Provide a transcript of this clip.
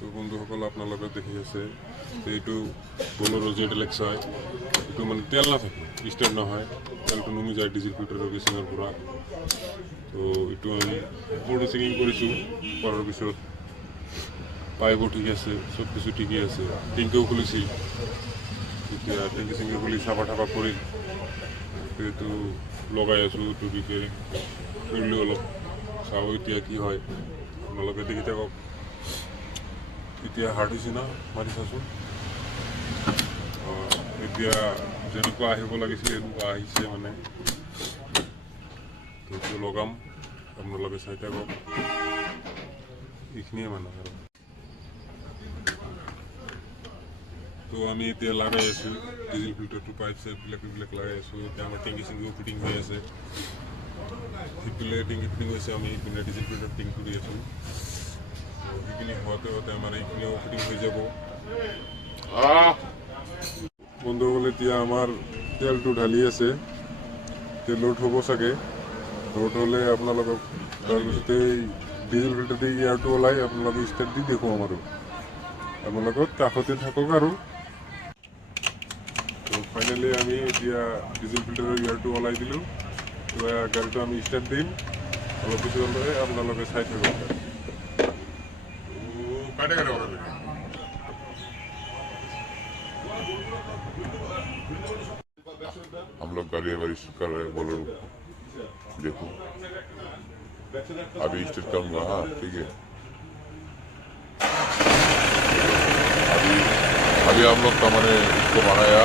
তো বন্ধুসকল আপোনালোকে দেখি আছে এইটো বলেৰো ZLX হয়। এইটো মানে তেল নাথাকে, ষ্টাৰ্ট নহয়, তেলটো নুমি যায় ডিজেল ফিল্টাৰৰ কেচিঙৰ পৰা। তো এইটো আমি ওপৰতে চেকিং কৰিছোঁ, কৰাৰ পিছত পাইপো ঠিক আছে, চব কিছু ঠিকেই আছে। টেংকিও খুলিছিল, এতিয়া টেংকি চেংকি খুলি চাফা টাফা কৰি এইটো লগাই আছোঁ। টুপিকে কৰিলোঁ অলপ চাওঁ এতিয়া কি হয়, আপোনালোকে দেখি থাকক। এতিয়া হাৰ্ড হৈছে না, মাৰি চাচোন। এতিয়া যেনেকুৱা আহিব লাগিছিলে এনেকুৱা আহিছে মানে। তো এইটো লগাম, আপোনালোকে চাই থাকক। এইখিনিয়ে মানে আৰু। তো আমি এতিয়া লাগাই আছোঁ ডিজেল ফিল্টাৰটো, পাইপ চাইপবিলাক এইবিলাক লাগাই আছোঁ। এতিয়া আমাৰ টেংকি চেংকিও ফিটিং হৈ আছে, সিপিনে টেংকি ফিটিং হৈছে, আমি ইপিনে ডিজেল ফিল্টাৰ ফিটিং কৰি আছোঁ। সেইখিনি হোৱাতে হোৱাতে আমাৰ এইখিনিও ফিটিং হৈ যাব। বন্ধুসকল এতিয়া আমাৰ তেলটো ঢালি আছে, তেল লোড হ'ব চাগে। লোড হ'লে আপোনালোকক তাৰপিছতে ডিজেল ফিল্টাৰ দি এয়াৰটো ওলাই আপোনালোকে ষ্টাৰ্ট দি দেখুৱাম আৰু আপোনালোকক কাষতে থাকক আৰু। তো ফাইনেলি আমি এতিয়া ডিজেল ফিল্টাৰৰ এয়াৰটো ওলাই দিলোঁ। তো গাড়ীটো আমি ষ্টাৰ্ট দিম, অলপ পিছলৈ আপোনালোকে চাই থাকক। हम लोग गाड़ी वारिश कर रहे हैं, बोलो देखो अभी स्टार्ट करूँगा। हाँ ठीक है, अभी हम लोग का मैंने इसको बनाया।